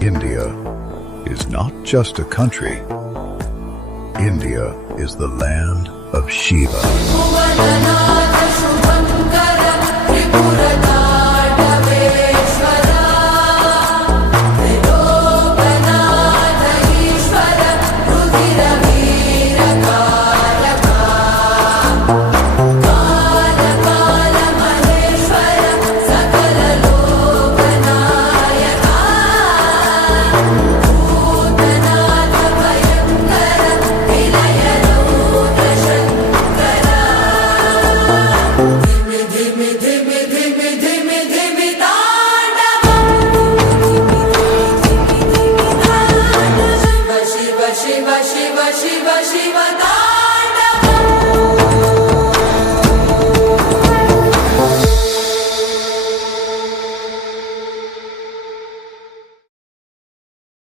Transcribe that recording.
India is not just a country. India is the land of Shiva.